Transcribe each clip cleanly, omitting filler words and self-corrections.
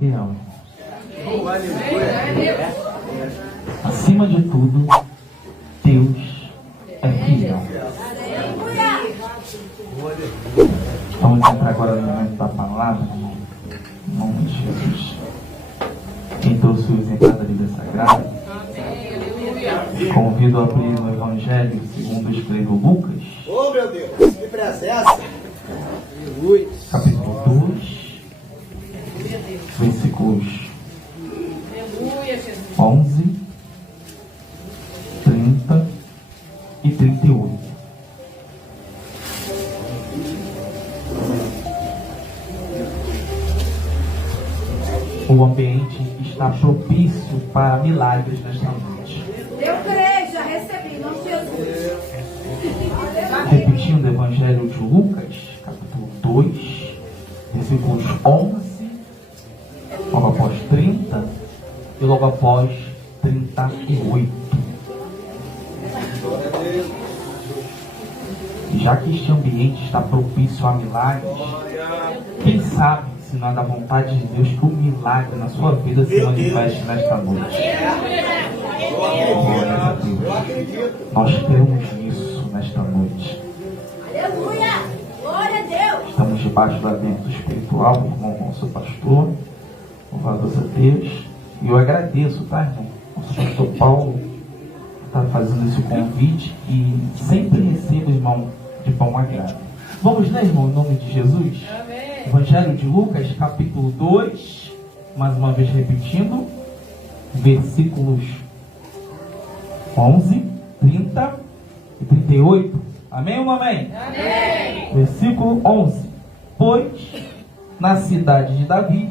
fiel. Acima de tudo, Deus é fiel. Vamos entrar agora no momento da palavra, em nome de Jesus. Quem trouxe o exemplar da Bíblia Sagrada, convido a abrir no Evangelho segundo escreveu Lucas. Oh, meu Deus, que presença! Capítulo 2, versículos 11, 30 e 38. O ambiente está propício para milagres nesta noite. Eu creio, já recebi, não Jesus. Repetindo o Evangelho de Lucas, capítulo 2, versículos 11, logo após 30 e logo após 38. Já que este ambiente está propício a milagres, quem sabe se não é da vontade de Deus que o milagre na sua vida se manifeste nesta noite. Glória a Deus. Nós cremos nisso nesta noite. Aleluia! Glória a Deus! Estamos debaixo da bênção espiritual do irmão nosso pastor. Louvado a Deus. E eu agradeço, tá, irmão? Nosso pastor Paulo está fazendo esse convite e sempre recebo, irmão, de bom agrado. Vamos ler, irmão, em nome de Jesus? Amém. Evangelho de Lucas, capítulo 2, mais uma vez repetindo, versículos 11, 30 e 38. Amém ou não amém? Amém. Versículo 11. Pois na cidade de Davi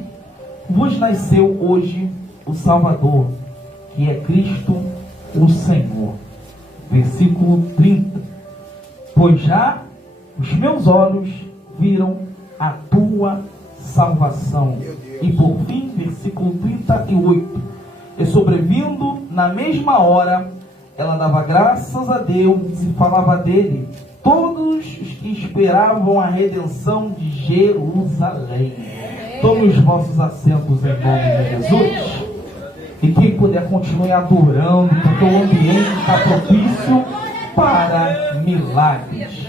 vos nasceu hoje o Salvador, que é Cristo o Senhor. Versículo 30. Pois já os meus olhos viram a tua salvação. E por fim, versículo 38. E sobrevindo na mesma hora, ela dava graças a Deus e falava dele todos os que esperavam a redenção de Jerusalém. Tomem os vossos assentos em nome de Jesus. E quem puder, continue adorando, porque o ambiente está propício para milagres.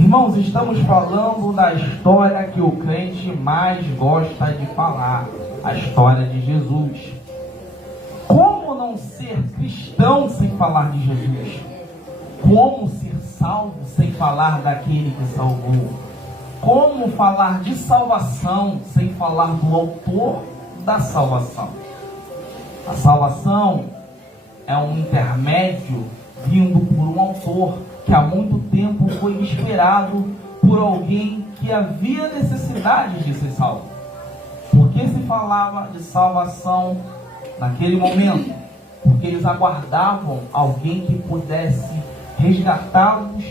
Irmãos, estamos falando da história que o crente mais gosta de falar, a história de Jesus. Como não ser cristão sem falar de Jesus? Como ser salvo sem falar daquele que salvou? Como falar de salvação sem falar do autor da salvação? A salvação é um intermédio vindo por um autor que há muito tempo foi esperado por alguém que havia necessidade de ser salvo. Porque se falava de salvação naquele momento? Porque eles aguardavam alguém que pudesse resgatá-los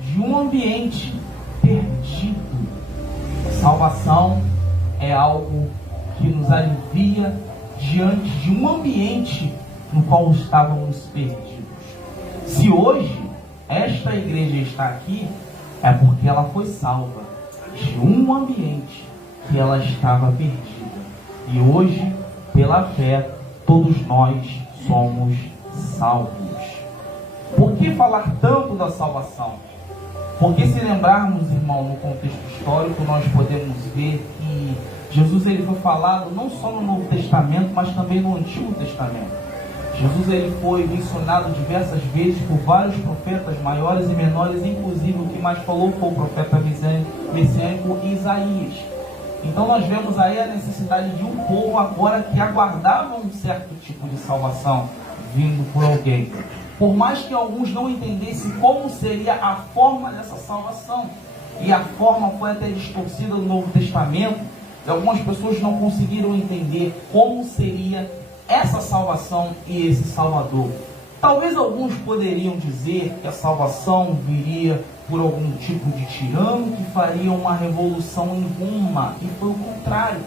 de um ambiente perdido. Salvação é algo que nos alivia diante de um ambiente no qual estávamos perdidos. Se hoje esta igreja está aqui, é porque ela foi salva de um ambiente que ela estava perdida. E hoje, pela fé, todos nós somos salvos. Por que falar tanto da salvação? Porque se lembrarmos, irmão, no contexto histórico, nós podemos ver que Jesus ele foi falado não só no Novo Testamento, mas também no Antigo Testamento. Jesus ele foi mencionado diversas vezes por vários profetas maiores e menores, inclusive o que mais falou foi o profeta messiânico Isaías. Então nós vemos aí a necessidade de um povo agora que aguardava um certo tipo de salvação vindo por alguém. Por mais que alguns não entendessem como seria a forma dessa salvação, e a forma foi até distorcida no Novo Testamento, e algumas pessoas não conseguiram entender como seria essa salvação e esse Salvador. Talvez alguns poderiam dizer que a salvação viria por algum tipo de tirano que faria uma revolução em Roma, e foi o contrário.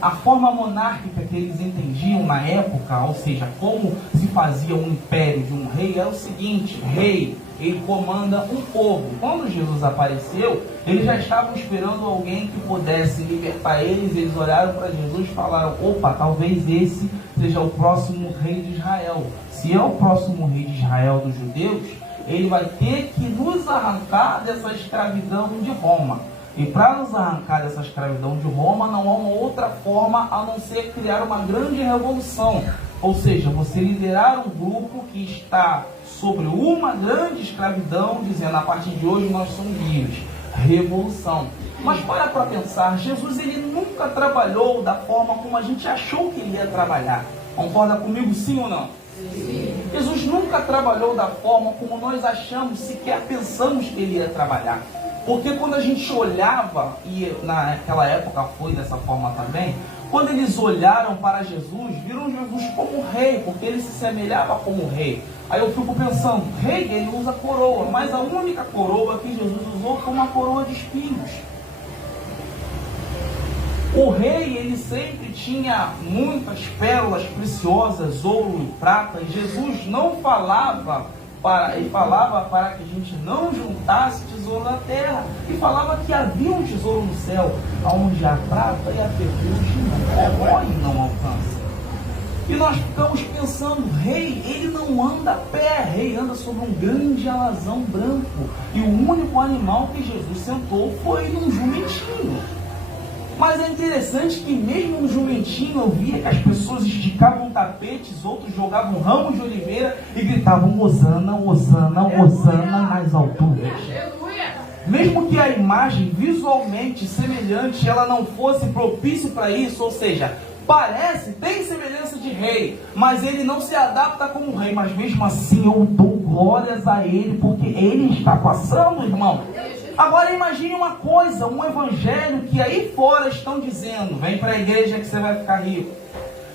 a forma monárquica que eles entendiam na época, ou seja, como se fazia um império de um rei, é o seguinte: rei, ele comanda um povo. Quando Jesus apareceu, eles já estavam esperando alguém que pudesse libertar eles. Eles olharam para Jesus e falaram: opa, talvez esse seja o próximo rei de Israel. Se é o próximo rei de Israel dos judeus, ele vai ter que nos arrancar dessa escravidão de Roma. E para nos arrancar dessa escravidão de Roma, não há uma outra forma a não ser criar uma grande revolução. Ou seja, você liderar um grupo que está sobre uma grande escravidão, dizendo: a partir de hoje nós somos livres. Revolução. Mas para pensar, Jesus ele nunca trabalhou da forma como a gente achou que ele ia trabalhar. Concorda comigo, sim ou não? Sim. Jesus nunca trabalhou da forma como nós achamos, sequer pensamos que ele ia trabalhar. Porque quando a gente olhava, e naquela época foi dessa forma também, quando eles olharam para Jesus, viram Jesus como rei, porque ele se semelhava como rei. Aí eu fico pensando, rei, ele usa coroa, mas a única coroa que Jesus usou foi uma coroa de espinhos. O rei, ele sempre tinha muitas pérolas preciosas, ouro e prata, e Jesus não falava, ele falava para que a gente não juntasse tesouro na terra, e falava que havia um tesouro no céu, onde a prata e a ferrugem não alcançam. E nós ficamos pensando, rei, ele não anda a pé, rei anda sobre um grande alazão branco, e o único animal que Jesus sentou foi um jumentinho. Mas é interessante que mesmo no jumentinho eu via que as pessoas esticavam tapetes, outros jogavam ramos de oliveira e gritavam: Hosana, Hosana, Hosana nas alturas. Mesmo que a imagem visualmente semelhante ela não fosse propício para isso, ou seja, parece, tem semelhança de rei, mas ele não se adapta como rei. Mas mesmo assim eu dou glórias a ele, porque ele está passando, irmão. Agora imagine uma coisa, um evangelho que aí fora estão dizendo: vem para a igreja que você vai ficar rico,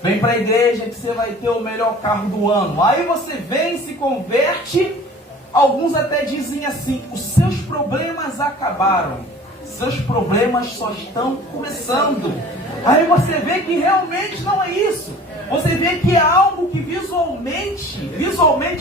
vem para a igreja que você vai ter o melhor carro do ano. Aí você vem e se converte, alguns até dizem assim: os seus problemas acabaram, seus problemas só estão começando. Aí você vê que realmente não é isso. Você vê que é algo que visualmente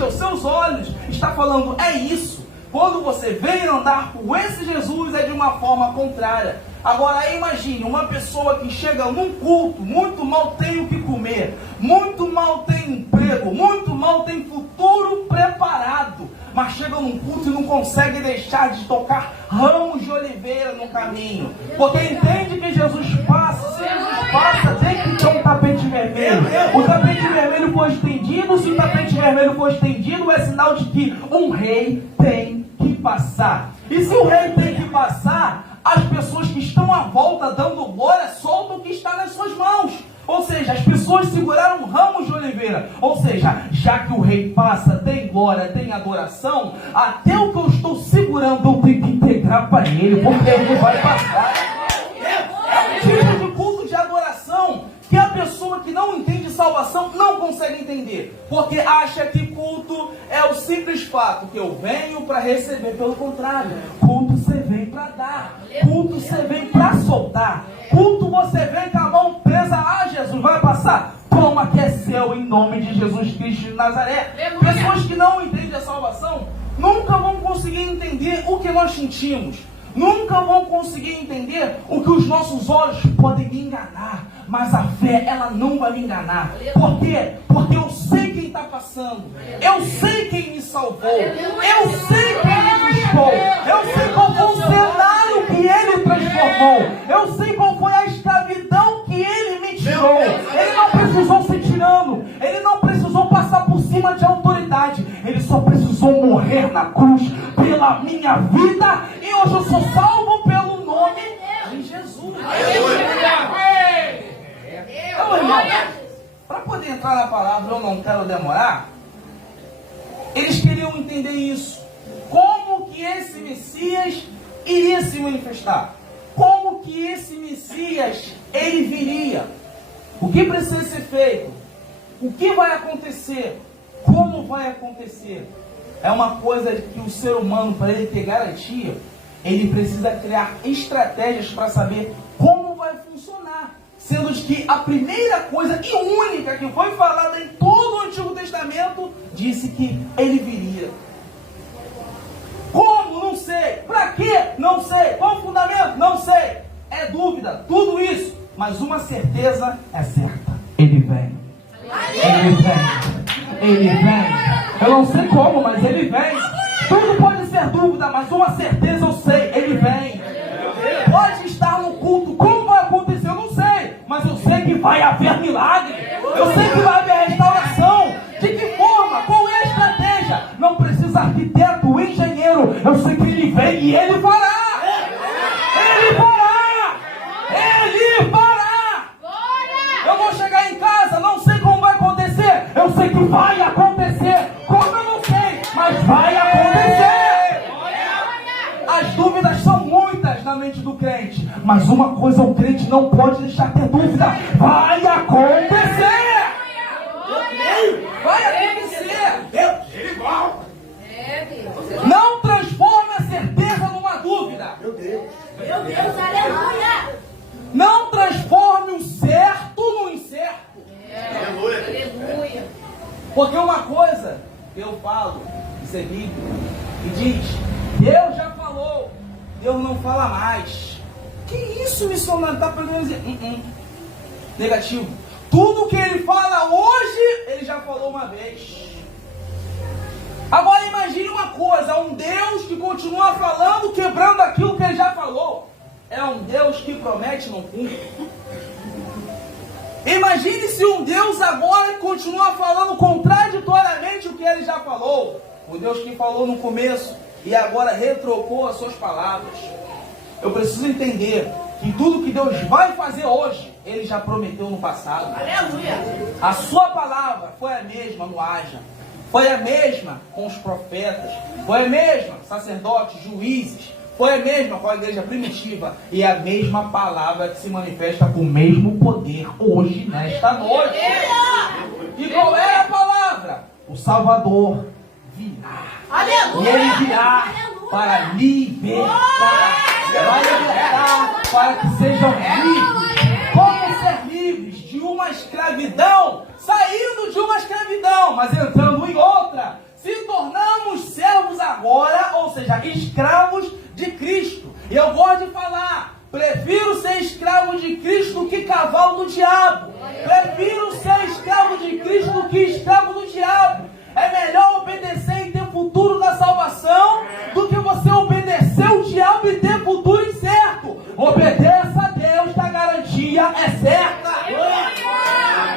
aos seus olhos está falando: é isso. Quando você vem andar com esse Jesus, é de uma forma contrária. Agora aí imagine uma pessoa que chega num culto, muito mal tem o que comer, muito mal tem emprego, muito mal tem futuro preparado, mas chega num culto e não consegue deixar de tocar ramos de oliveira no caminho, porque entende que Jesus passa. Se Jesus passa, tem que ter um tapete vermelho. O tapete vermelho foi estendido. Se o tapete vermelho for estendido, é sinal de que um rei tem que passar. E se o rei tem que passar, as pessoas que estão à volta dando glória soltam o que está nas suas mãos. Ou seja, as pessoas seguraram ramos de oliveira. Ou seja, já que o rei passa, tem glória, tem adoração, até o que eu estou segurando eu tenho que integrar para ele, porque ele vai passar. É um tipo de culto de adoração que a pessoa que não entende salvação não consegue entender, porque acha que culto é o simples fato que eu venho para receber. Pelo contrário, culto você vem para dar, culto você vem para soltar, culto você vem com a mão presa a Jesus, vai passar, toma que é seu em nome de Jesus Cristo de Nazaré. Pessoas que não entendem a salvação nunca vão conseguir entender o que nós sentimos, nunca vão conseguir entender o que os nossos olhos podem me enganar, mas a fé, ela não vai me enganar. Por quê? Porque eu sei quem está passando, eu sei quem me salvou, eu sei quem me buscou, eu sei qual foi o cenário que ele transformou, eu sei qual foi a escravidão que ele me tirou. Ele não precisou ser tirano, ele não precisou passar por cima de autoridade, ele só precisou morrer na cruz pela minha vida, e hoje eu sou salvo pelo nome de Jesus. Então, irmão, para poder entrar na palavra, eu não quero demorar, eles queriam entender isso. Como que esse Messias iria se manifestar? Como que esse Messias, ele viria? O que precisa ser feito? O que vai acontecer? Como vai acontecer? É uma coisa que o ser humano, para ele ter garantia, ele precisa criar estratégias para saber como vai funcionar. sendo que a primeira coisa e única que foi falada em todo o Antigo Testamento disse que ele viria. Como? Não sei. Para quê? Não sei. Qual o fundamento? Não sei. É dúvida, tudo isso. Mas uma certeza é certa. Ele vem. Ele vem. Ele vem. Eu não sei como, mas ele vem. Tudo pode ser dúvida, mas uma certeza eu sei. Ele vem. Pode estar no culto. Como vai acontecer? Eu não sei. Mas eu sei que vai haver milagre. Eu sei que vai haver restauração. De que forma? Qual é a estratégia? Não precisa arquiteto, engenheiro. Eu sei que ele vem e ele fará. Ele fará. Ele fará. Eu vou chegar em casa, não sei como vai acontecer. Eu sei que vai acontecer. Como eu não sei, mas vai acontecer. As dúvidas são muitas na mente do crente. Mas uma coisa o crente não pode deixar ter dúvida. Vai acontecer. Vai acontecer. Igual. Não transforme a certeza numa dúvida. Meu Deus. Meu Deus, aleluia. Não transforme o certo no incerto. Aleluia. Porque uma coisa eu falo, isso é bíblico, e diz: Deus já falou, Deus não fala mais. Que isso, missionário? Está pegando dizer? Negativo. Tudo que ele fala hoje, ele já falou uma vez. Agora imagine uma coisa: um Deus que continua falando, quebrando aquilo que ele já falou. É um Deus que promete e não cumpre. Imagine se um Deus agora continua falando contraditoriamente o que ele já falou. O Deus que falou no começo e agora retrocou as suas palavras. Eu preciso entender que tudo que Deus vai fazer hoje, ele já prometeu no passado. Aleluia. A sua palavra foi a mesma no Haja. Foi a mesma com os profetas. Foi a mesma sacerdotes, juízes. Foi a mesma com a igreja primitiva. E a mesma palavra que se manifesta com o mesmo poder hoje, nesta noite. E qual é a palavra? O Salvador virá. Aleluia. E ele virá para libertar. Vai libertar para que sejam livres. Como ser livres de uma escravidão, saindo de uma escravidão, mas entrando em outra. Se tornamos servos agora, ou seja, escravos de Cristo. E eu gosto de falar: prefiro ser escravo de Cristo do que cavalo do diabo. Prefiro ser escravo de Cristo do que escravo do diabo. É melhor obedecer e ter futuro na salvação do que você obedecer o diabo e ter futuro incerto. Obedeça a Deus, que a garantia é certa.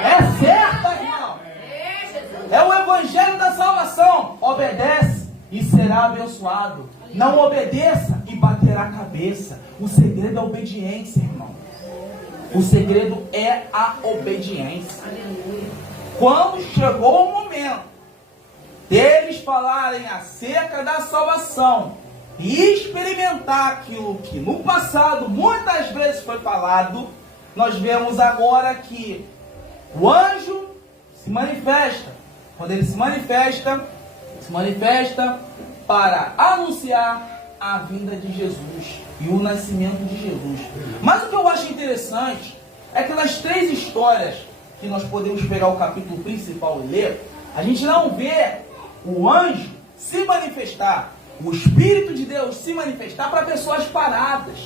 É certa, irmão. É o evangelho da salvação. Obedece e será abençoado. Não obedeça e baterá a cabeça. O segredo é a obediência, irmão. O segredo é a obediência. Quando chegou o momento deles falarem acerca da salvação e experimentar aquilo que no passado muitas vezes foi falado, nós vemos agora que o anjo se manifesta. Quando ele se manifesta para anunciar a vinda de Jesus e o nascimento de Jesus. Mas o que eu acho interessante é que nas três histórias que nós podemos pegar o capítulo principal e ler, a gente não vê o anjo se manifestar, o Espírito de Deus se manifestar para pessoas paradas.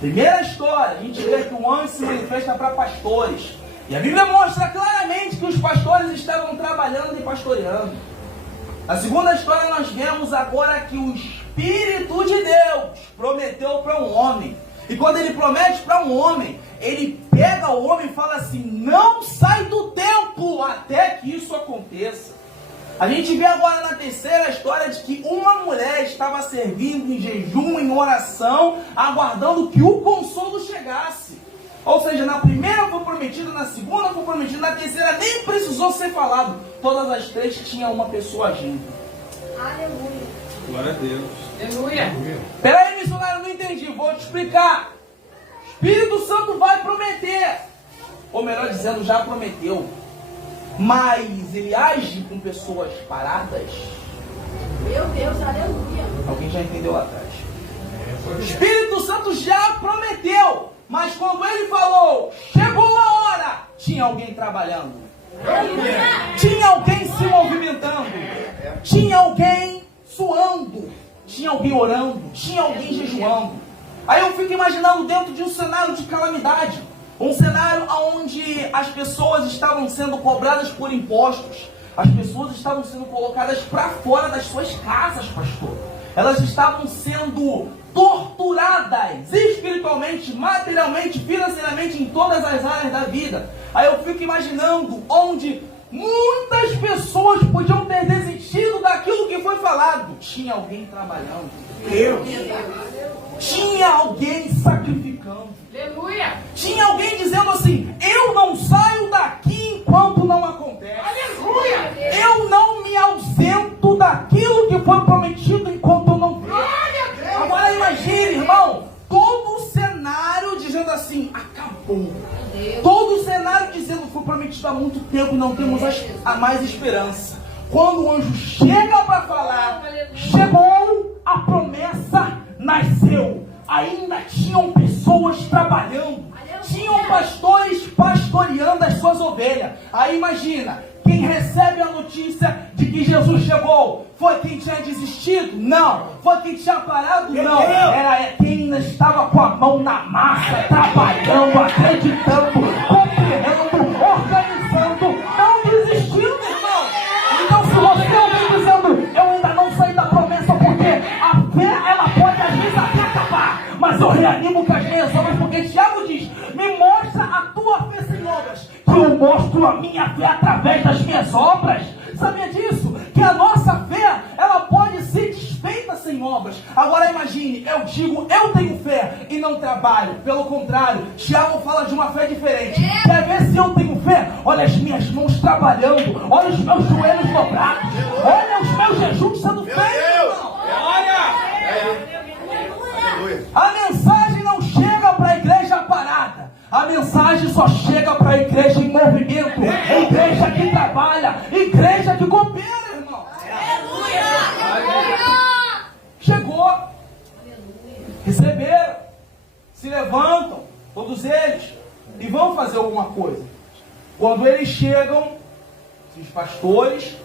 Primeira história, a gente vê que o anjo se manifesta para pastores. E a Bíblia mostra claramente que os pastores estavam trabalhando e pastoreando. Na segunda história nós vemos agora que o Espírito de Deus prometeu para um homem. E quando ele promete para um homem, ele pega o homem e fala assim: não sai do templo até que isso aconteça. A gente vê agora na terceira história de que uma mulher estava servindo em jejum, em oração, aguardando que o consolo chegasse. Ou seja, na primeira foi prometido, na segunda foi prometido, na terceira nem precisou ser falado. Todas as três tinham uma pessoa agindo. Aleluia. Glória a Deus. Aleluia. Peraí, missionário, não entendi, vou te explicar. O Espírito Santo vai prometer, ou melhor dizendo, já prometeu. Mas ele age com pessoas paradas. Meu Deus, aleluia. Alguém já entendeu lá atrás? O Espírito Santo já prometeu, Mas quando ele falou, chegou a hora, tinha alguém trabalhando. Tinha alguém se movimentando. Tinha alguém suando. Tinha alguém orando. Tinha alguém jejuando. Aí eu fico imaginando dentro de um cenário de calamidade. Um cenário onde as pessoas estavam sendo cobradas por impostos. As pessoas estavam sendo colocadas para fora das suas casas, pastor. Elas estavam sendo torturadas espiritualmente, materialmente, financeiramente, em todas as áreas da vida. Aí eu fico imaginando onde muitas pessoas podiam ter desistido daquilo que foi falado. Tinha alguém trabalhando. Tinha alguém sacrificando. Aleluia. Tinha alguém dizendo assim, eu não saio daqui enquanto não acontece. Aleluia. Eu não me ausento daquilo que foi prometido enquanto eu não vejo. Agora imagine, irmão, todo o cenário dizendo assim, acabou. Todo o cenário dizendo, foi prometido há muito tempo, não temos a mais esperança. Quando o anjo chega para falar, chegou, a promessa nasceu. Ainda tinham pessoas trabalhando, tinham pastores pastoreando as suas ovelhas. Aí imagina, quem recebe a notícia de que Jesus chegou, foi quem tinha desistido? Não. Foi quem tinha parado? Não. Era quem ainda estava com a mão na massa, trabalhando, acreditando, cooperando, organizando, não desistindo, irmão. Então se você ouvir dizendo, eu ainda não saí da promessa, porque a fé, ela pode às vezes até acabar, mas eu reanimo com as minhas obras, porque Tiago diz, me mostra a tua fé sem obras, que eu mostro a minha fé através das minhas obras. Sabia disso? Que a nossa fé, ela pode ser desfeita sem obras. Agora imagine, eu digo, eu tenho fé e não trabalho. Pelo contrário, Tiago fala de uma fé diferente. Quer ver se eu tenho fé? Olha as minhas mãos trabalhando, olha os meus joelhos dobrados, olha os meus jejuns sendo feitos, irmão. A mensagem não chega para a igreja parada. A mensagem só chega para a igreja em movimento. Igreja que trabalha, igreja que coopera, irmão. Chegou. Receberam. Se levantam, todos eles, e vão fazer alguma coisa. Quando eles chegam, os pastores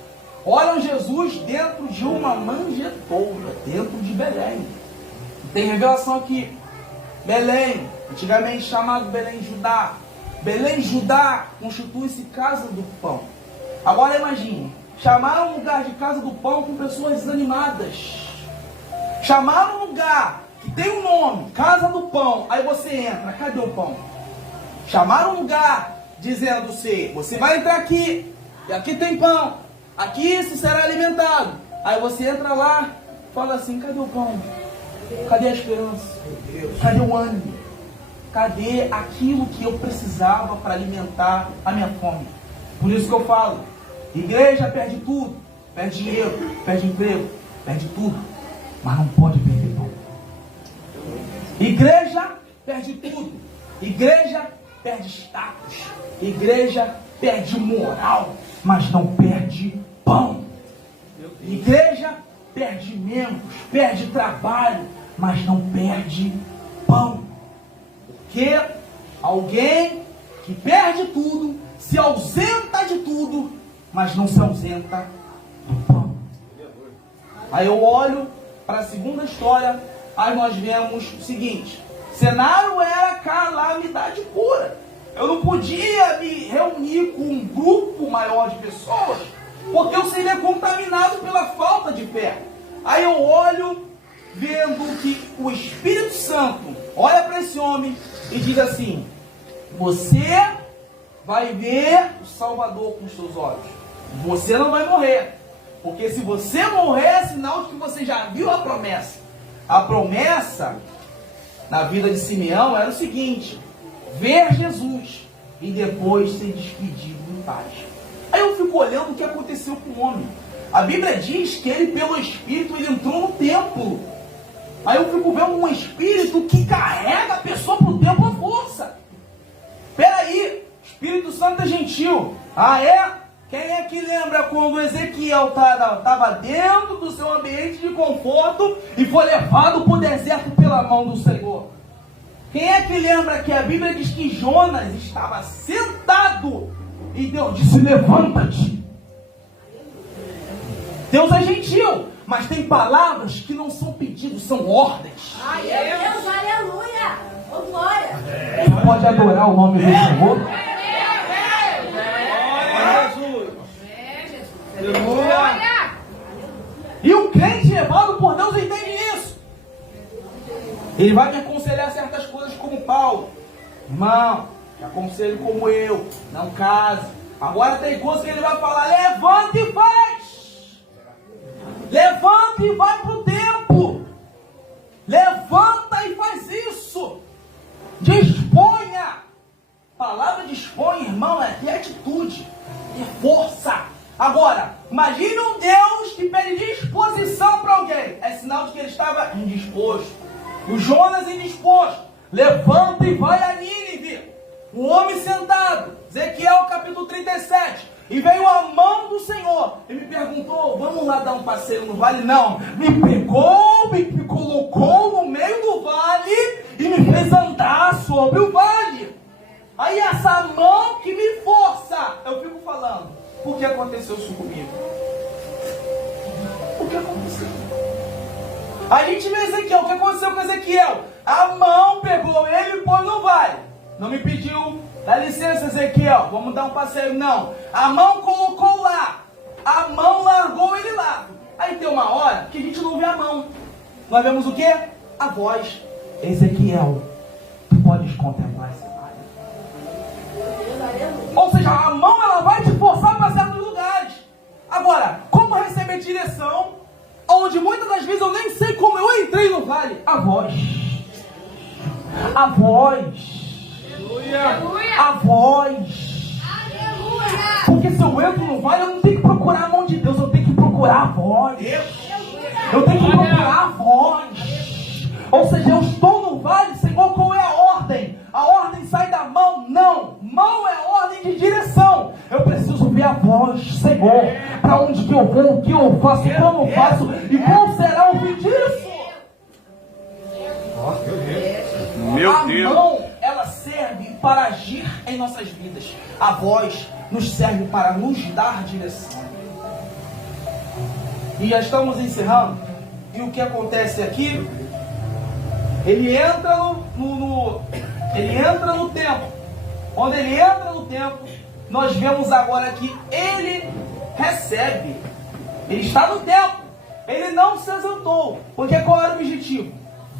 olham Jesus dentro de uma manjedoura, dentro de Belém. Tem revelação aqui. Belém, antigamente chamado Belém Judá. Belém Judá constitui-se casa do pão. Agora imagine, chamaram um lugar de casa do pão com pessoas desanimadas. Chamaram um lugar que tem um nome, casa do pão. Aí você entra, cadê o pão? Chamaram um lugar dizendo-se, você vai entrar aqui, e aqui tem pão, aqui se será alimentado. Aí você entra lá, fala assim, cadê o pão? Cadê a esperança? Cadê o ânimo? Cadê aquilo que eu precisava para alimentar a minha fome? Por isso que eu falo, igreja perde tudo, perde dinheiro, perde emprego, perde tudo, mas não pode perder pão. Igreja perde tudo, igreja perde status, igreja perde moral, mas não perde pão. Igreja perde membros, perde trabalho, mas não perde pão. Porque alguém que perde tudo, se ausenta de tudo, mas não se ausenta do pão. Aí eu olho para a segunda história, aí nós vemos o seguinte, cenário era calamidade pura. Eu não podia me reunir com um grupo maior de pessoas, porque eu seria contaminado pela falta de fé. Aí eu olho, vendo que o Espírito Santo olha para esse homem e diz assim, você vai ver o Salvador com os seus olhos. Você não vai morrer. Porque se você morrer, é sinal de que você já viu a promessa. A promessa na vida de Simeão era o seguinte, ver Jesus e depois ser despedido em paz. Aí eu fico olhando o que aconteceu com o homem. A Bíblia diz que ele, pelo Espírito, ele entrou no templo. Aí eu fico vendo um Espírito que carrega a pessoa para o templo à força. Peraí, Espírito Santo é gentil. Ah, é? Quem é que lembra quando Ezequiel estava dentro do seu ambiente de conforto e foi levado para o deserto pela mão do Senhor? Quem é que lembra que a Bíblia diz que Jonas estava sentado e Deus disse: levanta-te? Deus é gentil, mas tem palavras que não são pedidos, são ordens. Ai, Deus, aleluia! Ô, glória! Você pode adorar o nome do Senhor? Glória! E o crente levado por Deus entende isso. Ele vai me aconselhar certas coisas como Paulo. Irmão, te aconselho como eu, não case. Agora tem coisas que ele vai falar: levanta e faz. Levanta e vai pro tempo. Levanta e faz isso. Disponha. A palavra dispõe, irmão, é atitude, é força. Agora, imagine um Deus que pede disposição para alguém. É sinal de que ele estava indisposto. O Jonas indisposto. Levanta e vai a Nínive. O homem sentado. Ezequiel capítulo 37. E veio a mão do Senhor e me perguntou: vamos lá dar um passeio no vale? Não. Me pegou, me colocou no meio do vale e me fez andar sobre o vale. Aí essa mão que me força, eu fico falando: por que aconteceu isso comigo? O que aconteceu? A gente vê Ezequiel, o que aconteceu com Ezequiel? A mão pegou ele e pôs no vale. Não me pediu: dá licença, Ezequiel, vamos dar um passeio. Não. A mão colocou lá. A mão largou ele lá. Aí tem uma hora que a gente não vê a mão. Nós vemos o quê? A voz. Ezequiel, tu podes contemplar esse vale. Ou seja, a mão ela vai te forçar para certos lugares. Agora, como receber direção, onde muitas das vezes eu nem sei como eu entrei no vale? A voz. A voz. A voz. Porque se eu entro no vale, eu não tenho que procurar a mão de Deus, eu tenho que procurar a voz. Eu tenho que procurar a voz. Ou seja, eu estou no vale, Senhor, qual é a ordem? A ordem sai da mão? Não. Mão é ordem de direção. Eu preciso ver a voz, Senhor. Para onde que eu vou, o que eu faço, como eu faço e qual será o fim disso? Meu Deus. A mão, ela serve para agir em nossas vidas. A voz nos serve para nos dar direção. E já estamos encerrando. E o que acontece aqui? Ele entra no templo. Quando ele entra no templo, nós vemos agora que ele recebe. Ele está no templo. Ele não se exaltou. Porque qual era o objetivo?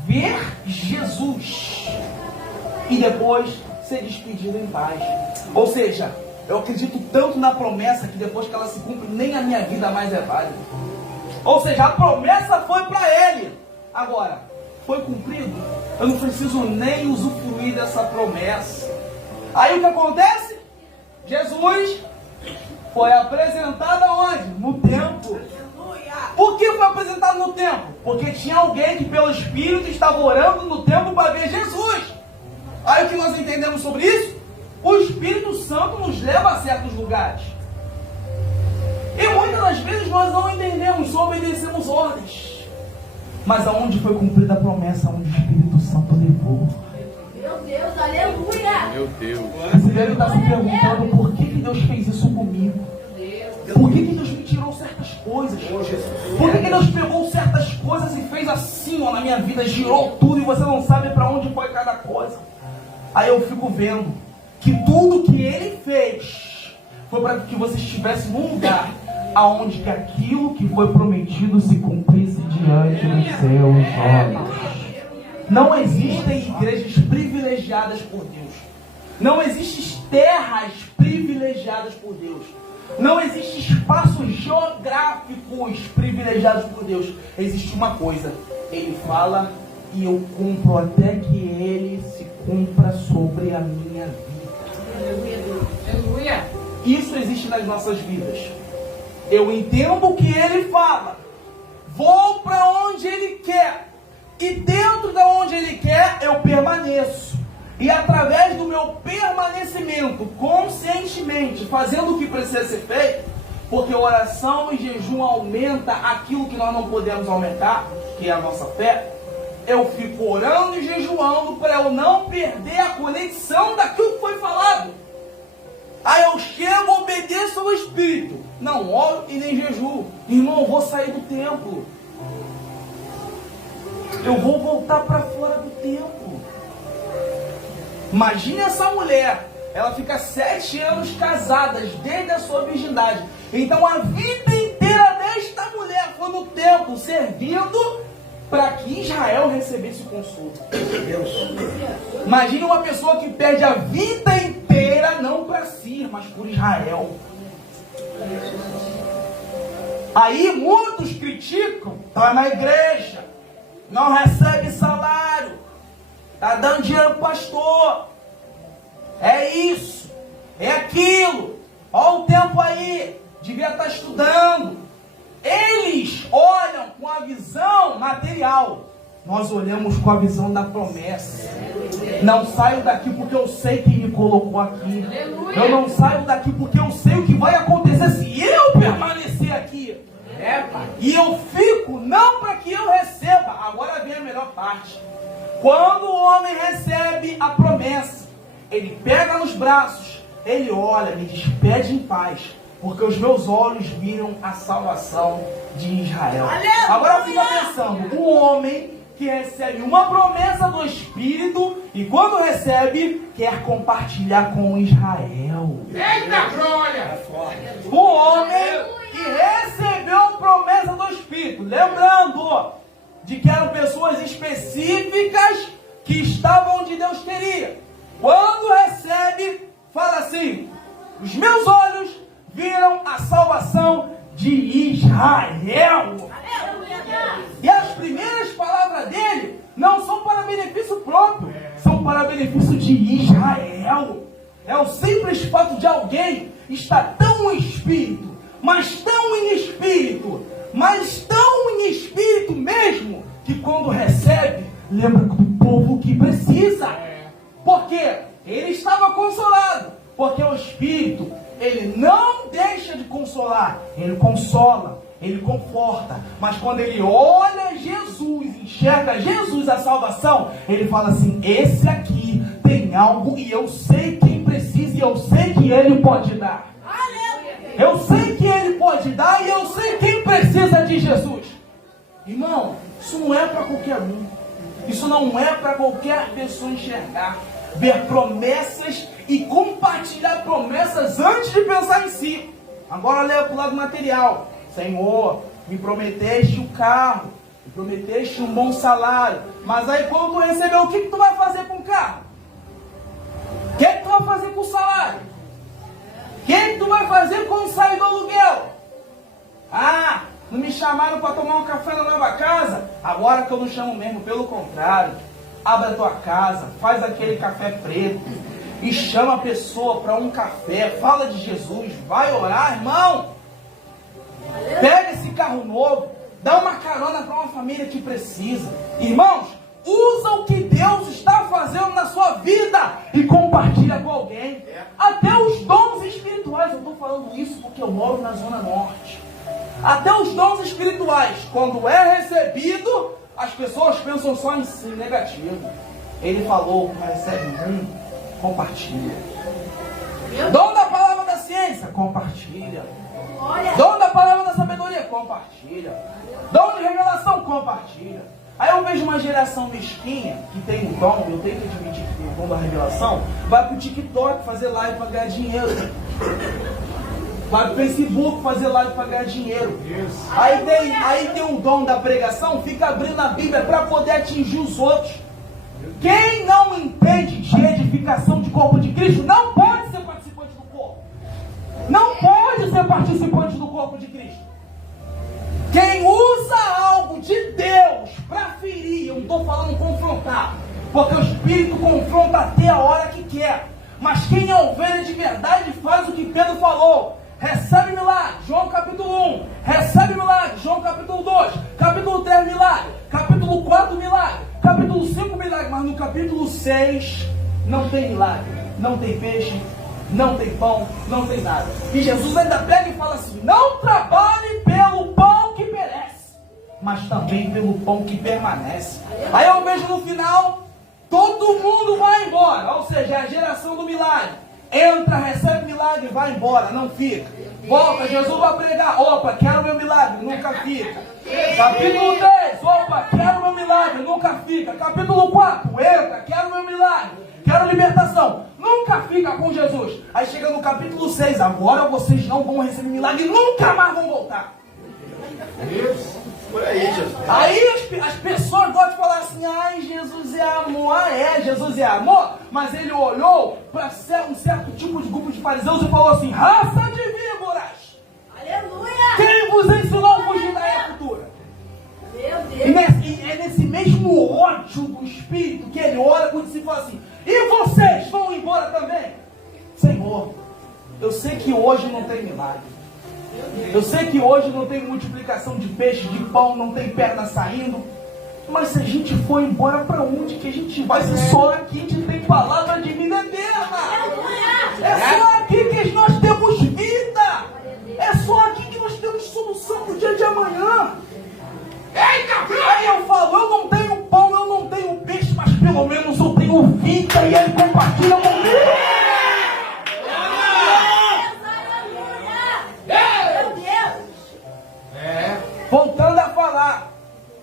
Ver Jesus. E depois ser despedido em paz. Ou seja, eu acredito tanto na promessa que depois que ela se cumpre, nem a minha vida mais é válida. Ou seja, a promessa foi para ele. Agora, foi cumprido? Eu não preciso nem usufruir dessa promessa. Aí o que acontece? Jesus foi apresentado aonde? No templo. Por que foi apresentado no templo? Porque tinha alguém que pelo Espírito estava orando no templo para ver Jesus. Aí o que nós entendemos sobre isso? O Espírito Santo nos leva a certos lugares. E muitas das vezes nós não entendemos, só obedecemos ordens. Mas aonde foi cumprida a promessa, onde o Espírito Santo levou? Meu Deus, aleluia! Meu Deus. Você deve estar se perguntando: por que Deus fez isso comigo? Por que Deus me tirou certas coisas? Por que Deus pegou certas coisas e fez assim, ó, na minha vida, girou tudo e você não sabe para onde foi cada coisa? Aí eu fico vendo que tudo que Ele fez foi para que você estivesse num lugar aonde que aquilo que foi prometido se cumprisse diante dos seus olhos. Não existem igrejas privilegiadas por Deus. Não existem terras privilegiadas por Deus. Não existem espaços geográficos privilegiados por Deus. Existe uma coisa: Ele fala e eu cumpro até que Ele se cumpra sobre a minha vida. Aleluia! Isso existe nas nossas vidas. Eu entendo o que Ele fala, vou para onde Ele quer, e dentro de onde Ele quer eu permaneço. E através do meu permanecimento, conscientemente, fazendo o que precisa ser feito, porque oração e jejum aumenta aquilo que nós não podemos aumentar, que é a nossa fé. eu fico orando e jejuando para eu não perder a conexão daquilo que foi falado. Aí eu chego, obedeço ao Espírito, não oro e nem jejuo. Irmão, eu vou sair do templo. Eu vou voltar para fora do templo. Imagine essa mulher. Ela fica 7 anos casada, desde a sua virgindade. Então a vida inteira desta mulher foi no templo, servindo para que Israel recebesse o consolo. Imagine uma pessoa que perde a vida inteira, não para si, mas por Israel. Aí muitos criticam, está na igreja, não recebe salário, está dando dinheiro para o pastor. É isso, é aquilo, olha o tempo aí, devia estar estudando. Eles olham com a visão material, nós olhamos com a visão da promessa. Não saio daqui porque eu sei quem me colocou aqui. Eu não saio daqui porque eu sei o que vai acontecer se eu permanecer aqui. E eu fico não para que eu receba. Agora vem a melhor parte. Quando o homem recebe a promessa, ele pega nos braços, ele olha, me despede em paz, porque os meus olhos viram a salvação de Israel. Aleluia! Agora fica pensando, um homem que recebe uma promessa do Espírito e quando recebe, quer compartilhar com Israel. Eita, glória! O homem que recebeu a promessa do Espírito, lembrando de que eram pessoas específicas que estavam onde Deus queria. Quando recebe, fala assim, os meus olhos viram a salvação de Israel. E as primeiras palavras dele não são para benefício próprio, são para benefício de Israel. É o simples fato de alguém estar tão em espírito, mas tão em espírito, mas tão em espírito mesmo, que quando recebe, lembra do povo que precisa. Porque ele estava consolado, porque o Espírito, ele não deixa de consolar, ele consola, ele conforta, mas quando ele olha Jesus, enxerga Jesus a salvação, ele fala assim, esse aqui tem algo e eu sei quem precisa e eu sei que ele pode dar. Eu sei que ele pode dar e eu sei quem precisa de Jesus. Irmão, isso não é para qualquer um, isso não é para qualquer pessoa enxergar, ver promessas e compartilhar promessas antes de pensar em si. Agora leva para o lado material. Senhor, me prometeste o carro, me prometeste um bom salário, mas aí quando tu recebeu, o que tu vai fazer com o carro? O que tu vai fazer com o salário? O que tu vai fazer quando sair do aluguel? Ah, não me chamaram para tomar um café na nova casa? Agora que eu não chamo mesmo, pelo contrário. Abre a tua casa, faz aquele café preto e chama a pessoa para um café, fala de Jesus, vai orar, irmão. Pega esse carro novo, dá uma carona para uma família que precisa. Irmãos, usa o que Deus está fazendo na sua vida e compartilha com alguém. Até os dons espirituais, eu estou falando isso porque eu moro na Zona Norte. Até os dons espirituais, quando é recebido, as pessoas pensam só em si, negativo. Ele falou, recebe compartilha. Dom da palavra da ciência, compartilha. Dom da palavra da sabedoria, compartilha. Dom de revelação, compartilha. Aí eu vejo uma geração mesquinha, que tem o dom, eu tenho que admitir que tem o dom da revelação, vai pro TikTok fazer live para ganhar dinheiro. Vai pro Facebook fazer live para ganhar dinheiro. Aí tem o dom da pregação, fica abrindo a Bíblia para poder atingir os outros. Quem não entende de edificação de corpo de Cristo não pode ser participante do corpo. Não pode ser participante do corpo de Cristo. Quem usa algo de Deus para ferir, eu não estou falando confrontar, porque o Espírito confronta até a hora que quer. Mas quem é ovelha de verdade faz o que Pedro falou. Recebe milagre, João capítulo 1. Recebe milagre, João capítulo 2. Capítulo 3, milagre. Capítulo 4, milagre. Capítulo 5, milagre. Mas no capítulo 6, não tem milagre. Não tem peixe, não tem pão, não tem nada. E Jesus ainda pega e fala assim, não trabalhe pelo pão que perece, mas também pelo pão que permanece. Aí eu vejo no final, todo mundo vai embora, ou seja, a geração do milagre. Entra, recebe milagre, vai embora, não fica. Volta, Jesus vai pregar, opa, quero meu milagre, nunca fica. Capítulo 3, opa, quero meu milagre, nunca fica. Capítulo 4, entra, quero meu milagre, quero libertação, nunca fica com Jesus. Aí chega no capítulo 6, agora vocês não vão receber milagre, nunca mais vão voltar. Por aí, Jesus. Aí as pessoas gostam de falar assim, ai, Jesus é amor. Ah, é, Jesus é amor, mas ele olhou para um certo tipo de grupo de fariseus e falou assim, raça de víboras, Aleluia! quem vos ensinou a fugir da era futura? Meu E Deus! é nesse mesmo ódio do Espírito que ele ora com si e fala assim, e vocês vão embora também? Senhor, eu sei que hoje não tem milagre. Eu sei que hoje não tem multiplicação de peixe, de pão, não tem perna saindo. Mas se a gente for embora, para onde que a gente vai? Se só aqui a gente tem palavra de vida eterna. É só aqui que nós temos vida. É só aqui que nós temos solução no dia de amanhã. Aí eu falo, eu não tenho pão, eu não tenho peixe, mas pelo menos eu tenho vida e ele compartilha comigo. Voltando a falar,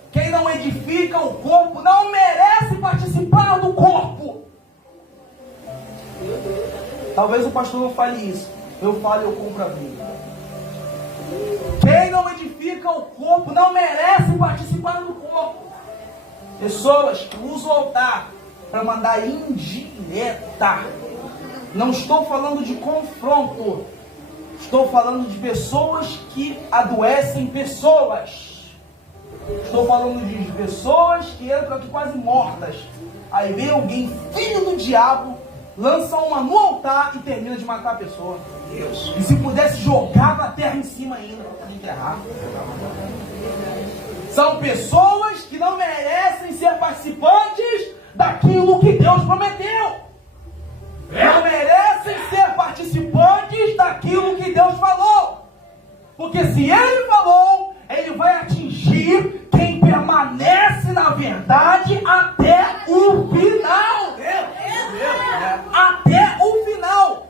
quem não edifica o corpo não merece participar do corpo. Talvez o pastor não fale isso. Eu falo e eu compro a Bíblia. Quem não edifica o corpo não merece participar do corpo. Pessoas que usam o altar para mandar indireta. Não estou falando de confronto. Estou falando de pessoas que adoecem pessoas. Estou falando de pessoas que entram aqui quase mortas. Aí vem alguém, filho do diabo, lança uma no altar e termina de matar a pessoa. Deus. E se pudesse jogar na terra em cima ainda para enterrar. São pessoas que não merecem ser participantes daquilo que Deus prometeu. Não merecem ser participantes daquilo que Deus falou. Porque se Ele falou, Ele vai atingir quem permanece na verdade até o final. Até o final.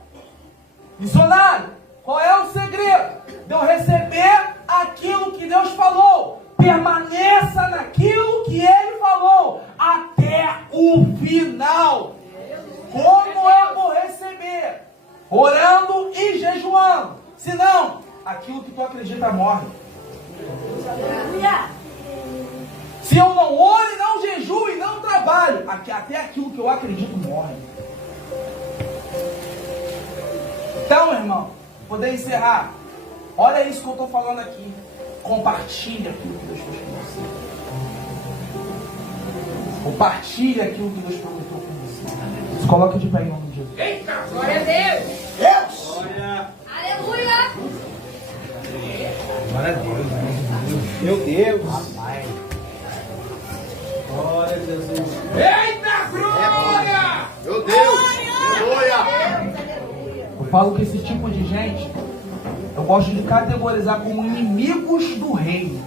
Missionário, qual é o segredo? De eu receber aquilo que Deus falou. Permaneça naquilo que Ele falou até o final. Como eu vou receber? Orando e jejuando. Senão, aquilo que tu acredita morre. Se eu não oro e não jejuo e não trabalho, até aquilo que eu acredito morre. Então, irmão, poder encerrar. Olha isso que eu estou falando aqui. Compartilhe aquilo que Deus fez com você. Compartilhe aquilo que Deus prometeu com você. Se coloque de pé em nome de Jesus. Eita, glória a Deus! Deus! Aleluia! Glória a Deus. Meu Deus. Glória a Jesus. Eita, glória! Meu Deus. Glória. Eu falo que esse tipo de gente, eu gosto de categorizar como inimigos do reino.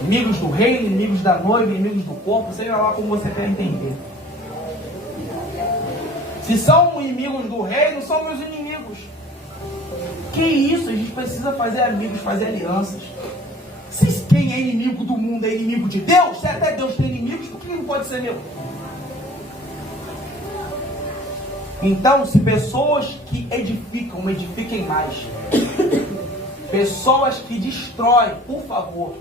Inimigos do reino, inimigos da noiva, inimigos do corpo, seja lá como você quer entender. Se são inimigos do reino, são meus inimigos. Que isso? A gente precisa fazer amigos, fazer alianças. Se quem é inimigo do mundo é inimigo de Deus, se até Deus tem inimigos, por que não pode ser meu? Então, se pessoas que edificam, edifiquem mais. Pessoas que destroem, por favor.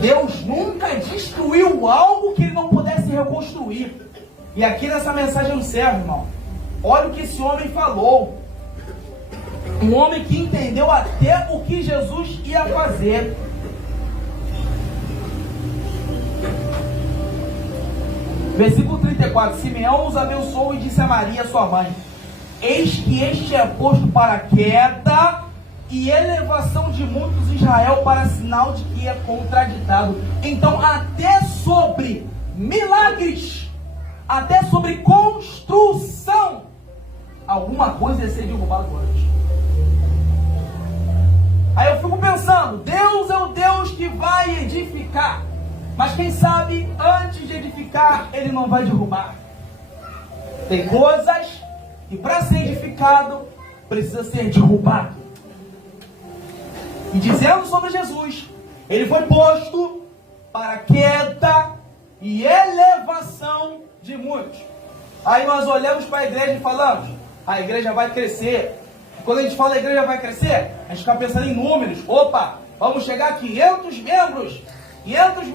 Deus nunca destruiu algo que ele não pudesse reconstruir. E aqui nessa mensagem eu encerro, irmão. Olha o que esse homem falou. Um homem que entendeu até o que Jesus ia fazer. Versículo 34. Simeão os abençoou e disse a Maria, sua mãe: eis que este é posto para queda e elevação de muitos de Israel, para sinal de que é contraditado. Então, até sobre milagres, até sobre construção, alguma coisa ia ser derrubada antes. Aí eu fico pensando, Deus é o Deus que vai edificar. Mas quem sabe, antes de edificar, Ele não vai derrubar. Tem coisas que para ser edificado, precisa ser derrubado. E dizendo sobre Jesus, Ele foi posto para queda e elevação de muitos. Aí nós olhamos para a igreja e falamos, a igreja vai crescer. E quando a gente fala a igreja vai crescer, a gente fica pensando em números. Opa, vamos chegar a 500 membros. 500 membros.